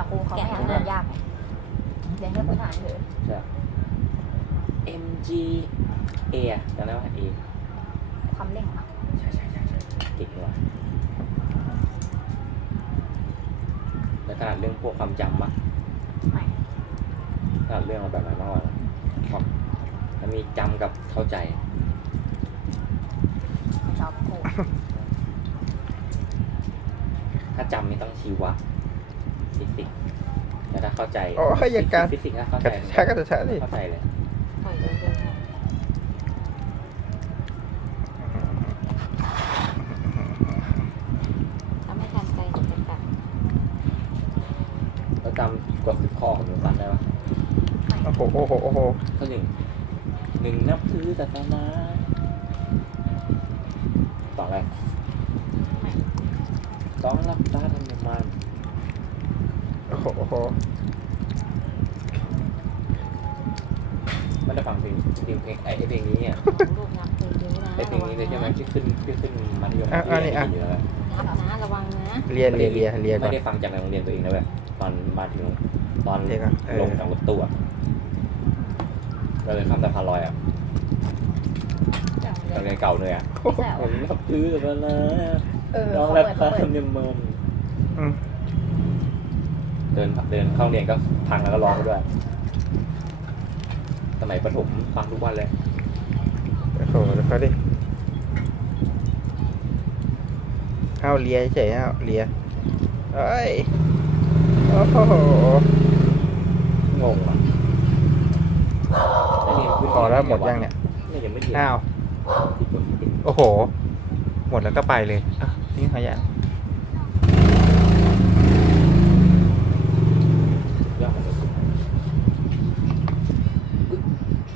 แต่ครูเขาไม่อยากให้เรียนยากไงเรียนแค่พื้นฐานเถอะใช่ MG A อะจำได้ว่า A ความเร่งอะใช่ใช่ใช่ใช่เก่งว่ะแล้วขนาดเรื่องพวกความจำอะไม่ขนาดเรื่องเอาแบบไหนมากกว่าความมันมีจำกับเข้าใจชอบครูถ้าจำนี่ต้องชีวะ ฟิสิกส์แต่ถ้าเข้าใจโอ้ยอย่ากัดฟิสิกส์ถ้าเข้ากใจระชากกระชากดิเข้าใจเลยปล่อยเดินๆเนี่ยถ้าไม่ทันใจจะกัดแล้วจำกดสิบข้อของหนูตั้ได้ปะโอ้โหโอ้โหโอ้โหข้อหนึ่งหนึ่งนับถือศาสนาสองอะไรไม่สองรับตาทำยมันโอ้โห โอ้โหไม่ได้ฟังเพลงจริงๆเพลงไอ้เพลงนี้เนี่ยรูปนับคือเยอะนะไอ้เพลงนี้เลยใช่ไหมที่ขึ้นที่ขึ้นมัธยมอะอันนี้อะที่เยอะนับนะระวังนะเรียนเรียนเรียนเรียนก่ไม่อนได้ฟังจากในโรงเรียนตัวเองนะแบบตอนมาถึงตอนเรียนก่อนเออลงจากรถตู้อะเราเลยข้ามสะพานลอยอะจังเลโรงเรียยนเก่าเลยอะไม่ใช่เหรผอมนับถือศาสนาเออน้องเขารับเปิดตาเขาเปิดทำยมันอืม เดินเดินเข้าเรียนก็พังแล้วก็ร้องไปด้วย สมัยประถมฟังทุกวันเลยโอ้โหเดี๋ยวเขาดิเอาเลียเฉยๆเอาเลียเอ้ย โอ้โห งงอะได้เรียนพื้นพอแล้วหมดยังเนี่ยเนี่ยยังไม่เรียนอ้าว ที่จบที่เป็น โอ้โห หมดแล้วก็ไปเลยอะทิ้งขยะ